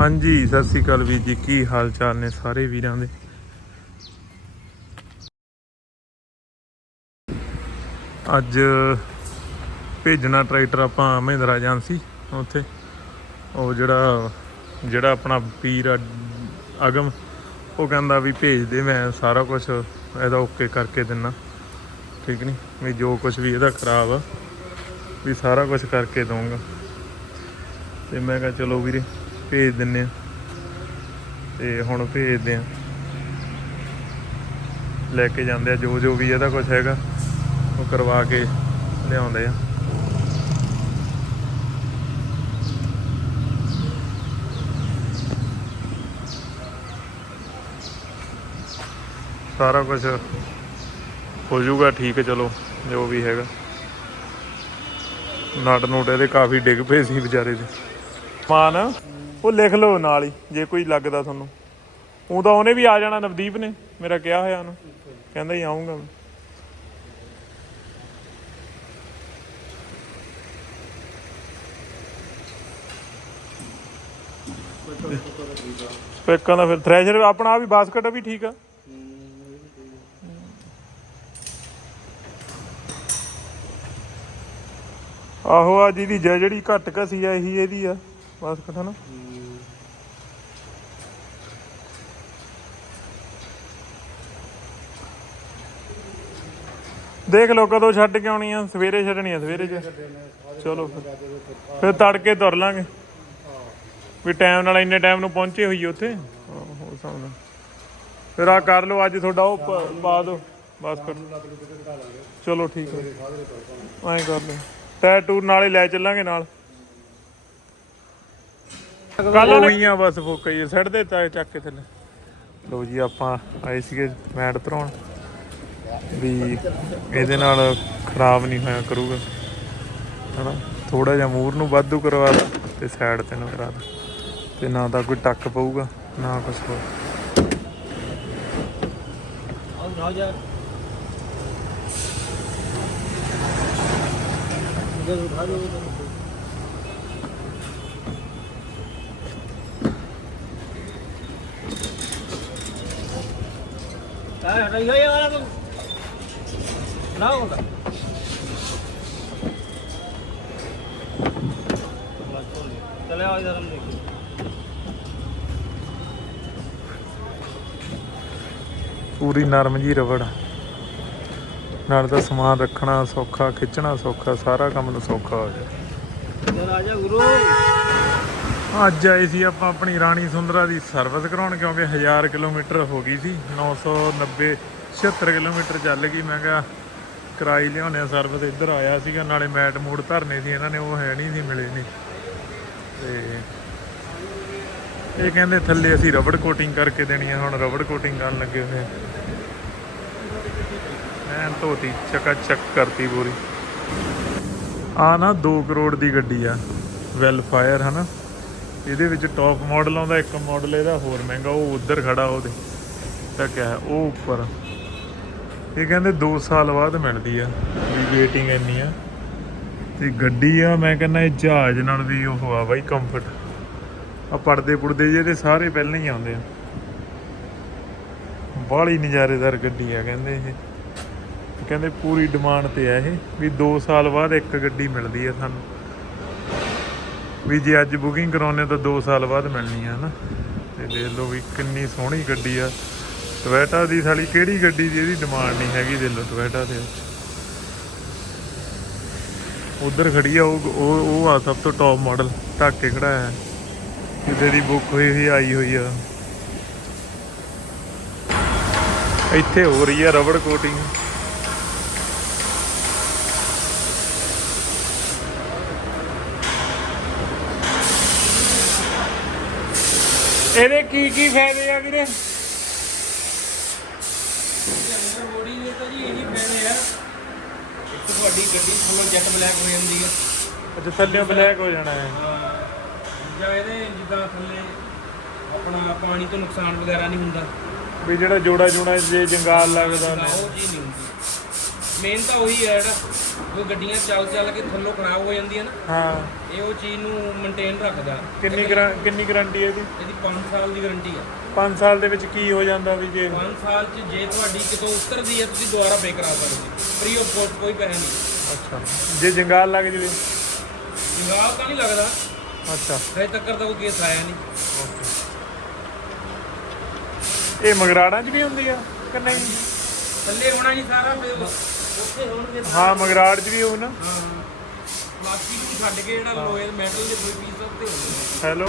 ਹਾਂਜੀ ਸਤਿ ਸ੍ਰੀ ਅਕਾਲ ਵੀਰ ਜੀ। ਕੀ ਹਾਲ ਚਾਲ ਨੇ ਸਾਰੇ ਵੀਰਾਂ ਦੇ? ਅੱਜ ਭੇਜਣਾ ਟਰੈਕਟਰ ਆਪਾਂ ਮਹਿੰਦਰਾ ਏਜੰਸੀ ਉੱਥੇ। ਉਹ ਜਿਹੜਾ ਜਿਹੜਾ ਆਪਣਾ ਵੀਰ ਆ, ਅਗਮ ਉਹ ਕਹਿੰਦਾ ਵੀ ਭੇਜ ਦੇ ਮੈਂ ਸਾਰਾ ਕੁਝ ਇਹਦਾ ਓਕੇ ਕਰਕੇ ਦਿੰਨਾ। ਠੀਕ ਨਹੀਂ ਵੀ ਜੋ ਕੁਝ ਵੀ ਇਹਦਾ ਖਰਾਬ ਆ ਵੀ ਸਾਰਾ ਕੁਝ ਕਰਕੇ ਦਊਂਗਾ। ਤੇ ਮੈਂ ਕਿਹਾ ਚਲੋ ਵੀਰੇ ਭੇਜ ਦਿੰਨੇ ਆ। ਤੇ ਹੁਣ ਭੇਜਦੇ ਆ। ਲੈ ਕੇ ਜਾਂਦੇ ਆ, ਜੋ ਜੋ ਵੀ ਇਹਦਾ ਕੁਝ ਹੈਗਾ, ਉਹ ਕਰਵਾ ਕੇ ਲਿਆਉਂਦੇ ਆ। ਸਾਰਾ ਕੁਝ ਹੋ ਜਾਊਗਾ ਠੀਕ ਚਲੋ, ਜੋ ਵੀ ਹੈਗਾ। ਨਟ ਨੂਟ ਇਹਦੇ ਕਾਫੀ ਡਿੱਗ ਪਏ ਸੀ ਵਿਚਾਰੇ ਦੇ। ਮਾਨ ਉਹ ਲਿਖ ਲਓ ਨਾਲ ਹੀ, ਜੇ ਕੋਈ ਲੱਗਦਾ ਤੁਹਾਨੂੰ। ਉਹ ਤਾਂ ਉਹਨੇ ਵੀ ਆ ਜਾਣਾ, ਨਵਦੀਪ ਨੇ, ਮੇਰਾ ਕਿਹਾ ਹੋਇਆ ਉਹਨੂੰ। ਕਹਿੰਦਾ ਹੀ ਆਉਂਗਾ ਮੈਂ। ਸਪੈਕਾਂ ਦਾ ਫਿਰ ਥ੍ਰੈਸ਼ਰ ਆਪਣਾ ਆ ਵੀ ਬਾਸਕਟ ਵੀ ਠੀਕ ਆ। ਆਹੋ ਆ ਜਿਹਦੀ ਜਿਹੜੀ ਘੱਟ ਘਸੀ ਆ, ਇਹੀ ਇਹਦੀ ਆ ਬਾਸਕਟ ਹਨਾ? ਦੇਖ ਲਓ ਕਦੋਂ ਛੱਡ ਕੇ ਆਉਣੀ ਆ ਸਵੇਰੇ ਛੱਡਣੀ ਆ ਸਵੇਰੇ ਚ ਚਲੋ ਫਿਰ। ਫਿਰ ਤੜਕੇ ਤੁਰ ਲਾਂਗੇ। ਵੀ ਟਾਈਮ ਨਾਲ ਇੰਨੇ ਟਾਈਮ ਨੂੰ ਪਹੁੰਚੇ ਹੋਈ ਉੱਥੇ। ਹਾਂ, ਹੋ ਸਕਦਾ ਫਿਰ ਆ ਕਰ ਲਓ ਅੱਜ ਤੁਹਾਡਾ ਉਹ ਪ- ਪਾ ਦਿਓ। ਬਾਸਕਟ ਚਲੋ ਠੀਕ ਹੈ ਐਂ ਕਰ ਲਓ। ਟਾਇਰ ਟੂਰ ਨਾਲੇ ਲੈ ਚੱਲਾਂਗੇ ਨਾਲ। ਕੱਲ ਉਹੀਆਂ ਬਸ ਫੋਕਾ ਹੀ ਸੜ ਦੇ ਤਾਂ ਚੱਕ ਕੇ ਥੱਲੇ। ਲੋ ਜੀ ਆਪਾਂ ਆਏ ਸੀਗੇ ਮੈਟ ਧਰਾਉਣ। ਵੀ ਇਹਦੇ ਨਾਲ ਖਰਾਬ ਨਹੀਂ ਹੋਇਆ ਕਰੂਗਾ। ਹਨਾ? ਥੋੜਾ ਜਿਹਾ ਮੂਰ ਨੂੰ ਵਾਧੂ ਕਰਵਾ ਦਾ ਤੇ ਸਾਈਡ ਤੇ ਨੂੰ ਕਰਾ ਦਾ ਤੇ ਨਾ ਤਾਂ ਕੋਈ ਟੱਕ ਪਊਗਾ, ਨਾ ਕੁਛ ਹੋਰ। चले आओ इधर हम देखिए ਪੂਰੀ ਨਰਮ ਜੀ ਰਬੜ ਆ। ਨਾਲ ਤਾਂ ਸਮਾਨ ਰੱਖਣਾ ਸੌਖਾ ਖਿੱਚਣਾ ਸੌਖਾ ਸਾਰਾ ਕੰਮ ਨੂੰ ਸੌਖਾ ਹੋ ਗਿਆ इधर आ जा गुरु ਅੱਜ ਆਏ ਸੀ ਆਪਾਂ ਆਪਣੀ ਰਾਣੀ ਸੁੰਦਰਾ ਦੀ ਸਰਵਿਸ ਕਰਾਉਣ ਕਿਉਂਕਿ 1000 ਕਿਲੋਮੀਟਰ ਹੋ ਗਈ ਸੀ 990 76 ਕਿਲੋਮੀਟਰ ਚੱਲ ਗਈ ਮੈਂ ਕਿਹਾ ਕਰਾਈ ਲਿਆਉਣੇ ਆ ਸਰਵਿਸ ਇੱਧਰ ਆਇਆ ਸੀਗਾ, ਨਾਲੇ ਮੈਟ ਮੂਡ ਧਰਨੇ ਸੀ ਇਹਨਾਂ ਨੇ ਉਹ ਹੈ ਨਹੀਂ ਸੀ, ਮਿਲੇ ਨਹੀਂ। ਤੇ ਇਹ ਕਹਿੰਦੇ ਥੱਲੇ ਅਸੀਂ ਰਬੜ ਕੋਟਿੰਗ ਕਰਕੇ ਦੇਣੀ ਆ, ਹੁਣ ਰਬੜ ਕੋਟਿੰਗ ਕਰਨ ਲੱਗੇ ਹੋਏ ਆ। ਐਨ ਧੋਤੀ ਚੱਕਾ ਚੱਕ ਕਰਤੀ ਪੂਰੀ। ਆ ਨਾ 2 ਕਰੋੜ ਦੀ ਗੱਡੀ ਆ, ਵੈਲਫਾਇਰ, ਹਨਾ? ਇਹਦੇ ਵਿੱਚ ਟੌਪ ਮਾਡਲ ਆਉਂਦਾ, ਇੱਕ ਮਾਡਲ ਇਹਦਾ ਹੋਰ ਮਹਿੰਗਾ, ਉਹ ਉੱਧਰ ਖੜਾ ਉਹਦੇ। ਤਾਂ ਕਿਆ, ਉਹ ਉੱਪਰ। ਇਹ ਕਹਿੰਦੇ 2 ਸਾਲ ਬਾਅਦ ਮਿਲਦੀ ਆ, ਵੀ ਵੇਟਿੰਗ ਇੰਨੀ ਆ। ਤੇ ਗੱਡੀ ਆ, ਮੈਂ ਕਹਿੰਦਾ ਇਹ ਜਹਾਜ਼ ਨਾਲ ਵੀ ਉਹ ਆ ਬਾਈ ਕੰਫਰਟ ਆ ਪਰਦੇ ਪੁਰਦੇ ਜਿਹੇ ਤੇ ਸਾਰੇ ਪਹਿਲਾਂ ਹੀ ਆਉਂਦੇ ਆ। ਬਾਹਲੀ ਨਜ਼ਾਰੇਦਾਰ ਗੱਡੀ ਆ ਕਹਿੰਦੇ ਇਹ। ਕਹਿੰਦੇ ਪੂਰੀ ਡਿਮਾਂਡ ਤੇ ਆ ਇਹ, ਵੀ 2 ਸਾਲ ਬਾਅਦ ਇੱਕ ਗੱਡੀ ਮਿਲਦੀ ਆ ਸਾਨੂੰ। ਵੀ ਜੇ ਅੱਜ ਬੁਕਿੰਗ ਕਰਾਉਨੇ ਤਾਂ 2 ਸਾਲ ਬਾਅਦ ਮਿਲਣੀ ਆ ਹਨਾ ਤੇ ਦੇਖ ਲਓ ਵੀ ਕਿੰਨੀ ਸੋਹਣੀ ਗੱਡੀ ਆ। ਟੋਇਟਾ ਦੀ ਸਾਲੀ ਕਿਹੜੀ ਗੱਡੀ ਦੀ ਇਹਦੀ ਡਿਮਾਂਡ ਨਹੀਂ ਹੈਗੀ ਦੇਖ ਲਓ ਟੋਇਟਾ ਦੇ ਉਧਰ ਖੜੀ ਆ, ਉਹ ਉਹ ਆ ਸਭ ਤੋਂ ਟੌਪ ਮਾਡਲ ਢੱਕ ਕੇ ਖੜਾ ਹੈ। ਜਿਹਦੇ ਦੀ ਬੁੱਕ ਹੋਈ ਹੋਈ, ਆਈ ਹੋਈ ਆ। ਇੱਥੇ ਹੋ ਰਹੀ ਆ ਰਬੜ ਕੋਟਿੰਗ ਇਹਦੇ ਕੀ ਕੀ ਫਾਇਦੇ ਆ ਵੀਰੇ ਅੰਦਰ ਬੋਡੀ ਦੇ ਤਾਂ ਜੀ ਇਹੀ ਫਾਇਦੇ ਆ। ਇੱਕ ਤੁਹਾਡੀ ਗੱਡੀ ਥੱਲੋਂ ਜੈਟ ਬਲੈਕ ਹੋ ਜਾਂਦੀ ਹੈ ਅੱਛਾ ਥੱਲੇ ਬਲੈਕ ਹੋ ਜਾਣਾ ਹੈ। ਜਾਂ ਇਹਦੇ ਜਿੱਦਾਂ ਥੱਲੇ ਆਪਣਾ ਪਾਣੀ ਤੋਂ ਨੁਕਸਾਨ ਵਗੈਰਾ ਨਹੀਂ ਹੁੰਦਾ। ਵੀ ਜਿਹੜਾ ਜੋੜਾ ਜੋੜਾ ਜੇ ਜੰਗਾਲ ਲੱਗਦਾ ਨਾ ਨੇ ਉਹ ਚੀਜ਼ ਨਹੀਂ ਹੁੰਦੀ। ਮੇਨ ਤਾਂ ਉਹੀ ਹੈ ਜਿਹੜਾ ਉਹ ਗੱਡੀਆਂ ਚੱਲ ਚੱਲ ਕੇ ਥੱਲੋਂ ਖਰਾਬ ਹੋ ਜਾਂਦੀਆਂ ਨਾ। ਹਾਂ। ਇਹ ਉਹ ਚੀਜ਼ ਨੂੰ ਮੇਨਟੇਨ ਰੱਖਦਾ। ਕਿੰਨੀ ਗਰਾ- ਕਿੰਨੀ ਗਾਰੰਟੀ ਹੈ ਇਹਦੀ? ਇਹਦੀ 5 ਸਾਲ ਦੀ ਗਾਰੰਟੀ ਆ 5 ਸਾਲ ਦੇ ਵਿੱਚ ਕੀ ਹੋ ਜਾਂਦਾ ਵੀ ਜੇ 5 ਸਾਲ ਚ ਜੇ ਤੁਹਾਡੀ ਕਿਤੋਂ ਉਤਰਦੀ ਹੈ ਤੁਸੀਂ ਦੁਬਾਰਾ ਪੇ ਕਰਾ ਸਕਦੇ ਫ੍ਰੀ ਆਫ ਕੋਸਟ ਕੋਈ ਪੈਸਾ ਨਹੀਂ। ਅੱਛਾ। ਜੇ ਜੰਗਾਲ ਲੱਗ ਜਵੇ? ਜਵਾਬ ਤਾਂ ਨਹੀਂ ਲੱਗਦਾ। ਅੱਛਾ। ਹਜੇ ਤੱਕ ਤਾਂ ਕੋਈ ਕੇਸ ਆਇਆ ਨਹੀਂ। ਇਹ ਮਗਰਾੜਾਂ 'ਚ ਵੀ ਹੁੰਦੀ ਆ ਕਿ ਨਹੀਂ? ਥੱਲੇ ਹੋਣਾ ਨਹੀਂ ਸਾਰਾ ਫਿਰ ਉੱਥੇ ਹੋਣਗੇ। ਹਾਂ ਮਗਰਾੜ 'ਚ ਵੀ ਹੋ ਨਾ। ਹਾਂ। ਪਲਾਸਟਿਕ ਨੂੰ ਛੱਡ ਕੇ ਜਿਹੜਾ ਲੋਹੇ ਮੈਟਲ ਦੇ ਕੋਈ ਪੀਸ ਉੱਤੇ ਹੁੰਦੇ ਹੈਲੋ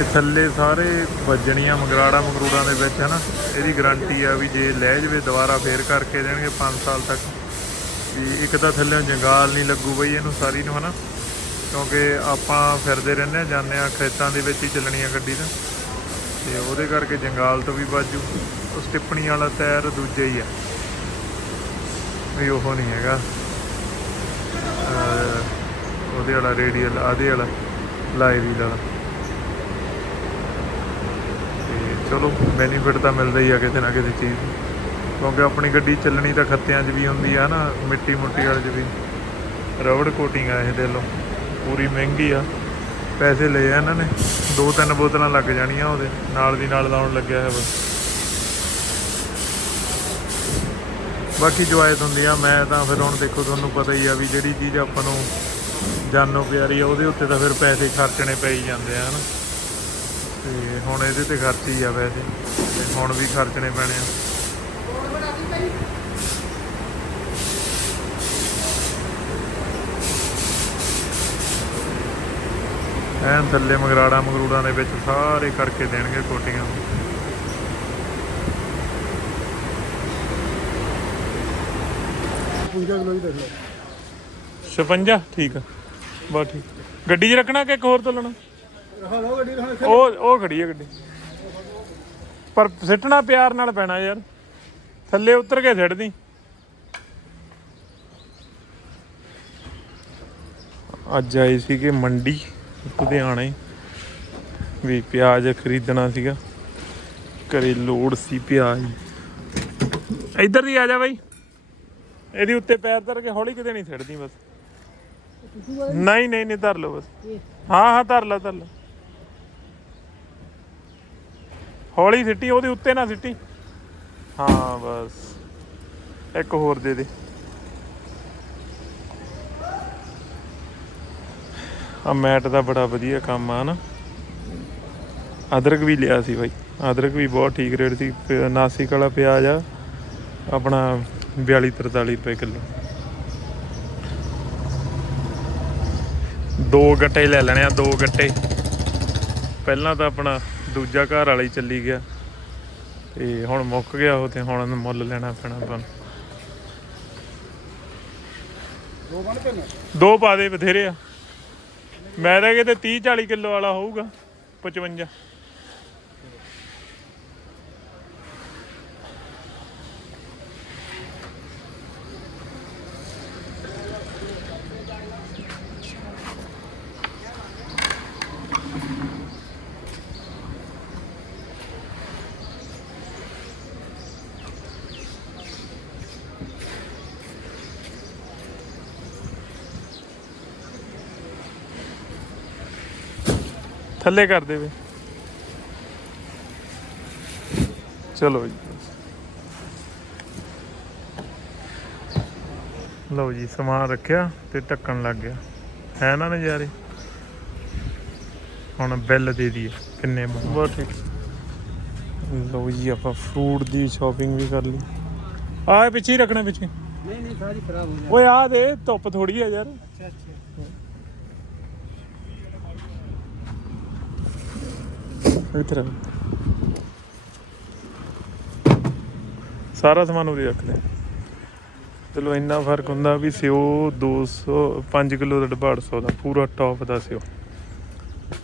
ਇਹ ਥੱਲੇ ਸਾਰੇ ਵੱਜਣੀਆਂ ਮਗਰਾੜਾ ਮਗਰੂੜਾਂ ਦੇ ਵਿੱਚ, ਹਨਾ? ਇਹਦੀ ਗਾਰੰਟੀ ਆ ਵੀ ਜੇ ਲੈ ਜਵੇ ਦੁਬਾਰਾ ਫੇਰ ਕਰਕੇ ਦੇਣਗੇ 5 ਸਾਲ ਤੱਕ। ਵੀ ਇੱਕ ਤਾਂ ਥੱਲੇ ਜੰਗਾਲ ਨਹੀਂ ਲੱਗੂ ਬਈ ਇਹਨੂੰ ਸਾਰੀ ਨੂੰ, ਹਨਾ? ਕਿਉਂਕਿ ਆਪਾਂ ਫਿਰਦੇ ਰਹਿੰਦੇ ਆ ਜਾਂਦੇ ਆ ਖੇਤਾਂ ਦੇ ਵਿੱਚ ਹੀ ਚੱਲਣੀ ਆ ਗੱਡੀ ਤਾਂ। ਤੇ ਉਹਦੇ ਕਰਕੇ ਜੰਗਾਲ ਤੋਂ ਵੀ ਬਾਜੂ ਉਸ ਟਿੱਪਣੀ ਵਾਲਾ ਟਾਇਰ ਦੂਜਾ ਹੀ ਆ। ਵੀ ਉਹ ਨਹੀਂ ਹੈਗਾ। ਉਹਦੇ ਵਾਲਾ ਰੇਡੀਅਲ ਆਦੇ ਵਾਲਾ ਲਾਈਵ ਵਾਲਾ ਤੇ ਚਲੋ ਬੈਨੀਫਿਟ ਤਾਂ ਮਿਲਦਾ ਹੀ ਆ ਕਿਤੇ ਨਾ ਕਿਤੇ ਚੀਜ਼ ਕਿਉਂਕਿ ਆਪਣੀ ਗੱਡੀ ਚੱਲਣੀ ਤਾਂ ਖੱਤਿਆਂ 'ਚ ਵੀ ਹੁੰਦੀ ਆ ਨਾ ਮਿੱਟੀ ਮੁੱਟੀ ਵਾਲੇ 'ਚ ਵੀ। ਰਬੜ ਕੋਟਿੰਗ ਆ ਇਹ ਦੇ ਲੋ ਪੂਰੀ ਮਹਿੰਗੀ ਆ। ਪੈਸੇ ਲਏ ਆ ਇਹਨਾਂ ਨੇ। ਦੋ ਤਿੰਨ ਬੋਤਲਾਂ ਲੱਗ ਜਾਣੀਆਂ ਉਹਦੇ। ਨਾਲ ਦੀ ਨਾਲ ਲਾਉਣ ਲੱਗਿਆ ਹੈ ਬਸ। ਬਾਕੀ ਜਵਾਇਤ ਹੁੰਦੀ ਆ, ਮੈਂ ਤਾਂ ਫਿਰ ਹੁਣ ਦੇਖੋ ਤੁਹਾਨੂੰ ਪਤਾ ਹੀ ਆ ਵੀ ਜਿਹੜੀ ਚੀਜ਼ ਆਪਾਂ ਨੂੰ ਜਾਨੋ ਪਿਆਰੀ ਆ, ਉਹਦੇ ਉੱਤੇ ਤਾਂ ਫਿਰ ਪੈਸੇ ਖਰਚਣੇ ਪੈ ਜਾਂਦੇ ਆ, ਹਨਾ? ਤੇ ਹੁਣ ਇਹਦੇ ਤੇ ਖਰਚ ਹੀ ਆ ਵੈਸੇ ਤੇ ਹੁਣ ਵੀ ਖਰਚਣੇ ਪੈਣੇ ਆ। ਐਨ ਥੱਲੇ ਮਗਰਾੜਾ ਮਗਰੂੜਾਂ ਦੇ ਵਿੱਚ ਸਾਰੇ ਕਰਕੇ ਦੇਣਗੇ ਕੋਟੀਆਂ। ਪੂਜਾ ਕਿਲੋ ਹੀ ਦੇਖ ਲਓ। 56 ਠੀਕ ਆ। ਬਸ ਠੀਕ। ਗੱਡੀ 'ਚ ਰੱਖਣਾ ਕਿ ਇੱਕ ਹੋਰ ਚੱਲਣਾ? ਰਖਾ ਲਓ ਗੱਡੀ ਰਖਾ ਉਹ ਉਹ ਖੜੀ ਹੈ ਗੱਡੀ। ਪਰ ਸਿੱਟਣਾ ਪਿਆਰ ਨਾਲ ਪੈਣਾ ਯਾਰ। ਥੱਲੇ ਉਤਰ ਕੇ ਸਿੱਟਦੀ। ਅੱਜ ਆਏ ਸੀਗੇ ਮੰਡੀ ਲੁਧਿਆਣੇ। ਵੀ ਪਿਆਜ਼ ਖਰੀਦਣਾ ਸੀਗਾ। ਘਰੇ ਲੋੜ ਸੀ ਪਿਆਜ਼। ਇੱਧਰ ਦੀ ਆ ਜਾ ਬਾਈ। ਇਹਦੀ ਉੱਤੇ ਪੈਰ ਧਰ ਕੇ ਹੌਲੀ ਕਿਤੇ ਨਹੀਂ ਸਿੱਟਦੀ ਬਸ। ਨਹੀਂ ਨਹੀਂ ਨਹੀਂ, ਧਰ ਲਓ ਬਸ। ਹਾਂ ਹਾਂ, ਧਰ ਲਾ ਧਰ ਲਾ। ਹੌਲੀ ਸਿੱਟੀ, ਉਹਦੇ ਉੱਤੇ ਨਾ ਸਿੱਟੀ। ਹਾਂ, ਬਸ। ਇੱਕ ਹੋਰ ਦੇ ਦੇ। ਆ ਮੈਟ ਦਾ ਬੜਾ ਵਧੀਆ ਕੰਮ ਆ ਨਾ। ਅਦਰਕ ਵੀ ਲਿਆ ਸੀ ਬਾਈ। ਅਦਰਕ ਵੀ ਬਹੁਤ ਠੀਕ ਰੇਟ ਸੀ। ਪ- ਨਾਸਿਕ ਵਾਲਾ ਪਿਆਜ਼ ਆ। ਆਪਣਾ 42 43 ਰੁਪਏ ਕਿਲੋ। ਦੋ ਗੱਟੇ ਲੈ ਲੈਣੇ ਆ ਦੋ ਗੱਟੇ। ਪਹਿਲਾਂ ਤਾਂ ਆਪਣਾ ਦੂਜਾ ਘਰ ਵਾਲਾ ਹੀ ਚੱਲੀ ਗਿਆ। ਤੇ ਹੁਣ ਮੁੱਕ ਗਿਆ ਉਹ ਤੇ ਹੁਣ ਮੁੱਲ ਲੈਣਾ ਪੈਣਾ ਆਪਾਂ ਨੂੰ। ਦੋ ਬਣ ਦੋ ਪਾ ਦੇ ਬਥੇਰੇ ਆ। ਮੈਂ ਤਾਂ ਕਿਤੇ 30 40 ਕਿਲੋ ਵਾਲਾ ਹੋਊਗਾ 55 ਥੱਲੇ ਕਰ ਦੇਵੇ। ਚਲੋ ਜੀ। ਲਓ ਜੀ ਸਮਾਨ ਰੱਖਿਆ ਤੇ ਢੱਕਣ ਲੱਗ ਗਿਆ। ਹੈ ਨਾ ਨਜ਼ਾਰੇ? ਹੁਣ ਬਿੱਲ ਦੇ ਦਈਏ ਕਿੰਨੇ ਬਹੁਤ ਠੀਕ। ਲਓ ਜੀ ਆਪਾਂ ਫਰੂਟ ਦੀ ਸ਼ਾਪਿੰਗ ਵੀ ਕਰ ਲਈ। ਆਹ ਪਿੱਛੇ ਹੀ ਰੱਖਣਾ ਪਿੱਛੇ। ਨਹੀਂ ਨਹੀਂ ਸਾਰੀ ਖਰਾਬ ਹੋ ਓਏ ਆ ਦੇ ਧੁੱਪ ਥੋੜੀ ਆ ਯਾਰ। ਅੱਛਾ ਅੱਛਾ। ਇੱਧਰ ਆ। ਸਾਰਾ ਸਮਾਨ ਉਰੇ ਰੱਖ ਚਲੋ ਇੰਨਾ ਫ਼ਰਕ ਹੁੰਦਾ ਵੀ ਸਿਓ 200 5 ਕਿਲੋ ਦਾ 150 ਦਾ, ਪੂਰਾ ਟੌਪ ਦਾ ਸਿਓ।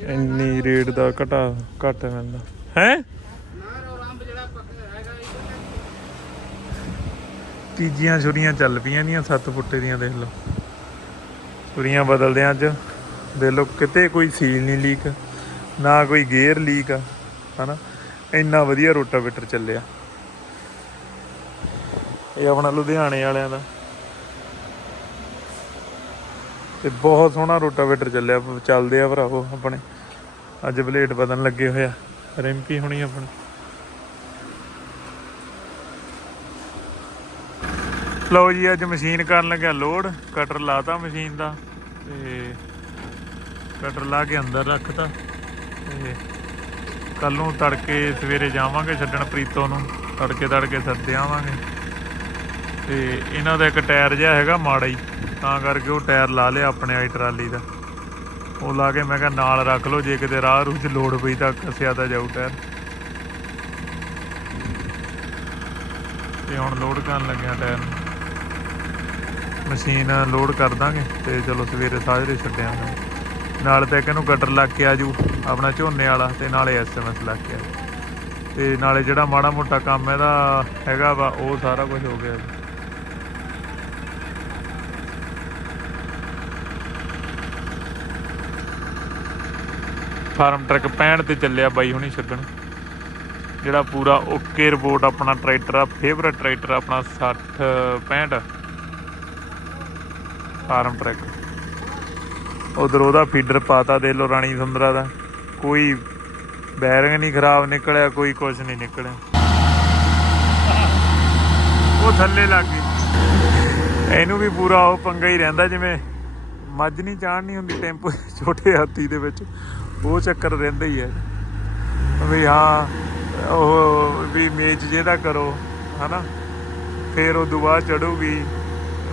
ਇੰਨੀ ਰੇਟ ਦਾ ਘਟਾ, ਘੱਟ ਮਿਲਦਾ ਹੈ? ਤੀਜੀਆਂ ਛੁਰੀਆਂ ਚੱਲ ਪਈਆਂ ਦੀਆਂ ਸੱਤ ਫੁੱਟੇ ਦੀਆਂ ਦੇਖ ਲਓ। ਛੁਰੀਆਂ ਬਦਲਦੇ ਅੱਜ। ਦੇਖ ਲੋ ਕਿਤੇ ਕੋਈ ਸੀਲ ਨਹੀਂ ਲੀਕ ਨਾ ਕੋਈ ਗੇਅਰ ਲੀਕ ਆ, ਹਨਾ? ਇੰਨਾ ਵਧੀਆ ਰੋਟਾਵੇਟਰ ਚੱਲਿਆ। ਇਹ ਆਪਣਾ ਲੁਧਿਆਣੇ ਵਾਲਿਆਂ ਦਾ। ਤੇ ਬਹੁਤ ਸੋਹਣਾ ਰੋਟਾਵੇਟਰ ਚੱਲਿਆ ਚੱਲਦੇ ਆ ਭਰਾਵੋ ਆਪਣੇ। ਅੱਜ ਬਲੇਡ ਬਦਲਣ ਲੱਗੇ ਹੋਇਆ ਰਿੰਪੀ ਹੁਣੀ ਆਪਣੇ। ਲਓ ਜੀ, ਅੱਜ ਮਸ਼ੀਨ ਕਰਨ ਲੱਗਿਆ ਲੋਡ, ਕਟਰ ਲਾਤਾ ਮਸ਼ੀਨ ਦਾ ਤੇ ਕਟਰ ਲਾ ਕੇ ਅੰਦਰ ਰੱਖਤਾ। ਤੇ ਕੱਲ ਨੂੰ ਤੜਕੇ ਸਵੇਰੇ ਜਾਵਾਂਗੇ ਛੱਡਣ ਪ੍ਰੀਤੋ ਨੂੰ। ਤੜਕੇ ਤੜਕੇ ਸੱਦੇ ਆਵਾਂਗੇ। ਤੇ ਇਹਨਾਂ ਦਾ ਇੱਕ ਟਾਇਰ ਜਿਹਾ ਹੈਗਾ ਮਾੜਾ ਹੀ, ਤਾਂ ਕਰਕੇ ਉਹ ਟਾਇਰ ਲਾ ਲਿਆ ਆਪਣੇ ਆਈ ਟਰਾਲੀ ਦਾ। ਉਹ ਲਾ ਕੇ ਮੈਂ ਕਿਹਾ ਨਾਲ ਰੱਖ ਲਓ, ਜੇ ਕਿਤੇ ਰਾਹ ਰੂਹ 'ਚ ਲੋੜ ਪਈ ਤਾਂ ਕੱਸਿਆ ਤਾਂ ਜਾਊ ਟਾਇਰ। ਤੇ ਹੁਣ ਲੋਡ ਕਰਨ ਲੱਗਿਆ ਟਾਇਰ ਮਸ਼ੀਨ ਲੋਡ ਕਰ ਦਾਂਗੇ ਤੇ ਚਲੋ ਸਵੇਰੇ ਸਾਜਰੇ ਛੱਡਿਆਂਗੇ ਨਾਲ ਤੇ ਇਹਨੂੰ ਗਟਰ ਲੱਗ ਕੇ ਆਜੂ ਆਪਣਾ ਝੋਨੇ ਵਾਲਾ ਤੇ ਨਾਲੇ ਐਸਐਮਐਸ ਲੱਗ ਕੇ ਆਜੂ ਤੇ ਨਾਲੇ ਜਿਹੜਾ ਮਾੜਾ ਮੋਟਾ ਕੰਮ ਇਹਦਾ ਹੈਗਾ ਵਾ, ਉਹ ਸਾਰਾ ਕੁਝ ਹੋ ਗਿਆ। ਫਾਰਮ ਟਰੱਕ 65 ਤੇ ਚੱਲਿਆ ਬਾਈ ਹੁਣੀ ਛੱਡਣ। ਜਿਹੜਾ ਪੂਰਾ ਓਕੇ ਰਿਪੋਰਟ ਆਪਣਾ ਟਰੈਕਟਰ ਆ ਫੇਵਰਟ ਟਰੈਕਟਰ ਆਪਣਾ 60 65 ਫਾਰਮ ਟਰੱਕ। ਉਧਰ ਉਹਦਾ ਫੀਡਰ ਪਾਤਾ ਦੇ ਲੋ ਰਾਣੀ ਸੁੰਦਰਾ ਦਾ। ਕੋਈ ਬੈਰਿੰਗ ਨਹੀਂ ਖਰਾਬ ਨਿਕਲਿਆ, ਕੋਈ ਕੁਝ ਨਹੀਂ ਨਿਕਲਿਆ। ਉਹ ਥੱਲੇ ਲੱਗ ਗਈ। ਇਹਨੂੰ ਵੀ ਪੂਰਾ ਉਹ ਪੰਗਾ ਹੀ ਰਹਿੰਦਾ, ਜਿਵੇਂ ਮੱਝ ਨਹੀਂ ਚਾੜਨੀ ਹੁੰਦੀ ਟੈਂਪੋ ਛੋਟੇ ਹਾਥੀ ਦੇ ਵਿੱਚ। ਉਹ ਚੱਕਰ ਰਹਿੰਦਾ ਹੀ ਹੈ। ਵੀ ਹਾਂ, ਉਹ ਵੀ ਮੇਜ ਜਿਹਦਾ ਕਰੋ, ਹਨਾ? ਫੇਰ ਉਹ ਦੁਬਾਰਾ ਚੜੂਗੀ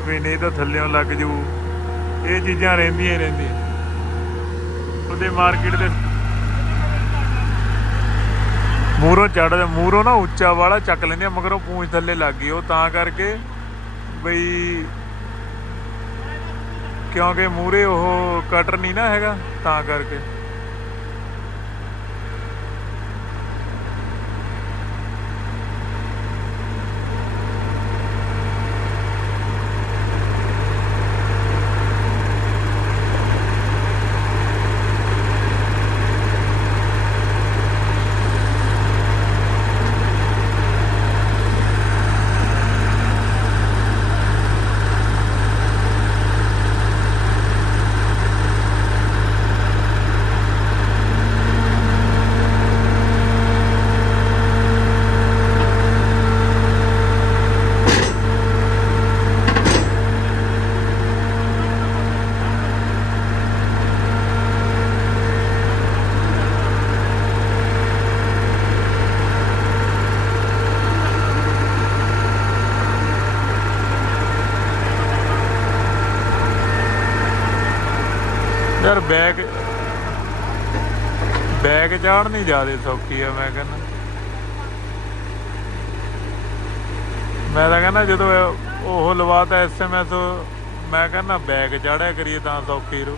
ਵੀ ਨਹੀਂ ਤਾਂ ਥੱਲਿਓਂ ਲੱਗ ਜੂ। ਇਹ ਚੀਜ਼ਾਂ ਰਹਿੰਦੀਆਂ ਹੀ ਰਹਿੰਦੀਆਂ। ਉਹਦੇ ਮਾਰਕੀਟ ਦੇ ਮੂਰੋਂ ਚੜਦੇ ਮੂਰੋਂ ਨਾ ਉੱਚਾ ਵਾਲਾ ਚੱਕ ਲੈਂਦੇ ਆ ਮਗਰੋਂ ਪੂੰਛ ਥੱਲੇ ਲੱਗ ਗਈ। ਉਹ ਤਾਂ ਕਰਕੇ ਬਈ ਕਿਉਂਕਿ ਮੂਰੇ ਉਹ ਕਟਰ ਨਹੀਂ ਨਾ ਹੈਗਾ, ਤਾਂ ਕਰਕੇ। ਯਾਰ ਬੈਗ ਬੈਗ ਚਾੜਨੀ ਜ਼ਿਆਦਾ ਸੌਖੀ ਆ, ਮੈਂ ਕਹਿੰਦਾ। ਮੈਂ ਤਾਂ ਕਹਿੰਦਾ ਜਦੋਂ ਇਹ- ਉਹ ਲਵਾਤਾ ਐਸਐਮਐਸ ਮੈਂ ਕਹਿੰਦਾ ਬੈਗ ਚਾੜਿਆ ਕਰੀਏ ਤਾਂ ਸੌਖੀ ਰੂ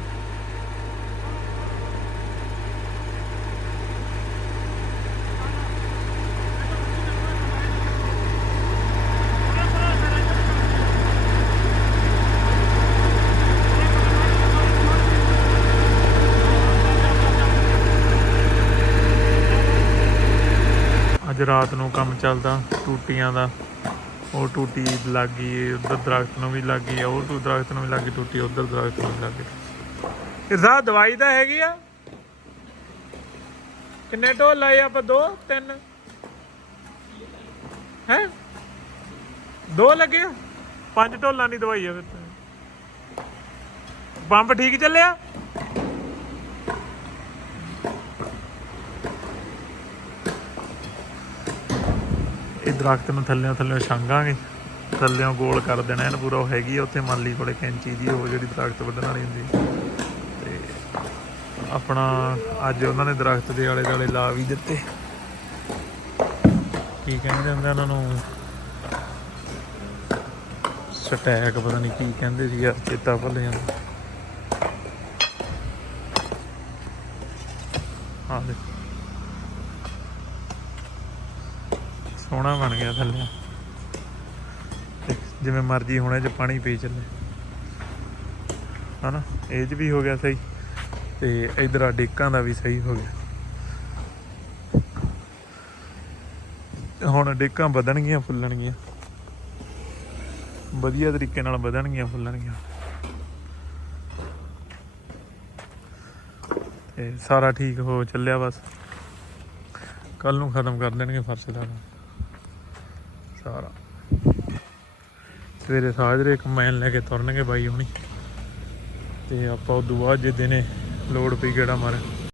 ਰਾਤ ਨੂੰ ਕੰਮ ਚੱਲਦਾ, ਟੂਟੀਆਂ ਦਾ। ਉਹ ਟੂਟੀ ਲੱਗ ਗਈ, ਉਧਰ ਦਰਖਤ ਨੂੰ ਵੀ ਲੱਗ ਗਈ, ਉਹ ਟੂ ਦਰਖਤ ਨੂੰ ਵੀ ਲੱਗ ਗਈ, ਟੂਟੀ ਉਧਰ ਦਰਖਤ ਨੂੰ ਵੀ ਲੱਗ ਗਈ। ਇਹ ਦਵਾਈ ਤਾਂ ਹੈਗੀ ਆ? ਕਿੰਨੇ ਢੋਲ ਲਾਏ ਆਪਾਂ? ਦੋ? ਤਿੰਨ? ਹੈ? ਦੋ ਲੱਗੇ ਪੰਜ ਢੋਲਾਂ ਦੀ ਦਵਾਈ ਆ ਫਿਰ ਬੰਬ ਠੀਕ ਚੱਲਿਆ? ਦਰਖਤ ਨੂੰ ਥੱਲਿਓਂ ਥੱਲਿਓਂ ਛਾਂਗਾਂਗੇ ਥੱਲਿਓਂ ਗੋਲ ਕਰ ਦੇਣਾ, ਇਹਨੂੰ ਪੂਰਾ ਉਹ ਹੈਗੀ ਆ, ਉੱਥੇ ਮਾਲੀ ਕੋਲੇ ਕੈਂਚੀ ਦੀ ਉਹ ਜਿਹੜੀ ਦਰਖਤ ਵੱਢਣ ਵਾਲੀ ਹੁੰਦੀ। ਤੇ ਆਪਣਾ ਅੱਜ ਉਹਨਾਂ ਨੇ ਦਰਖਤ ਦੇ ਆਲੇ ਦੁਆਲੇ ਲਾ ਵੀ ਦਿੱਤੇ। ਕੀ ਕਹਿੰਦੇ ਹੁੰਦੇ ਉਹਨਾਂ ਨੂੰ? ਸਟੈਕ, ਪਤਾ ਨਹੀਂ ਕੀ ਕਹਿੰਦੇ ਸੀ ਯਾਰ, ਚੇਤਾ ਭੁੱਲ ਜਾਂਦਾ। ਹਾਂ ਦੇ ਸੋਹਣਾ ਬਣ ਗਿਆ ਥੱਲੇ। ਤੇ ਜਿਵੇਂ ਮਰਜ਼ੀ ਹੋਣਾ ਚ ਪਾਣੀ ਪੀ ਚੱਲੇ। ਹਨਾ? ਇਹ ਚ ਵੀ ਹੋ ਗਿਆ ਸਹੀ। ਤੇ ਇਧਰ ਆ ਡੇਕਾਂ ਦਾ ਵੀ ਸਹੀ ਹੋ ਗਿਆ। ਹੁਣ ਡੇਕਾਂ ਵਧਣਗੀਆਂ, ਫੁੱਲਣਗੀਆਂ। ਵਧੀਆ ਤਰੀਕੇ ਨਾਲ ਵਧਣਗੀਆਂ, ਫੁੱਲਣਗੀਆਂ। ਤੇ ਸਾਰਾ ਠੀਕ ਹੋ ਚੱਲਿਆ ਬਸ। ਕੱਲ ਨੂੰ ਖਤਮ ਕਰ ਦੇਣਗੇ ਫਰਸ਼ ਦਾ ਸਾਰਾ। ਸਵੇਰੇ ਸਾਜਰੇ ਕੰਬਾਈਨ ਲੈ ਕੇ ਤੁਰਨਗੇ ਬਾਈ ਹੁਣੀ। ਤੇ ਆਪਾਂ ਉਦੋਂ ਬਾਅਦ ਜੇ ਦਿਨੇ ਲੋਡ ਪਈ ਗੇੜਾ ਮਾਰੇ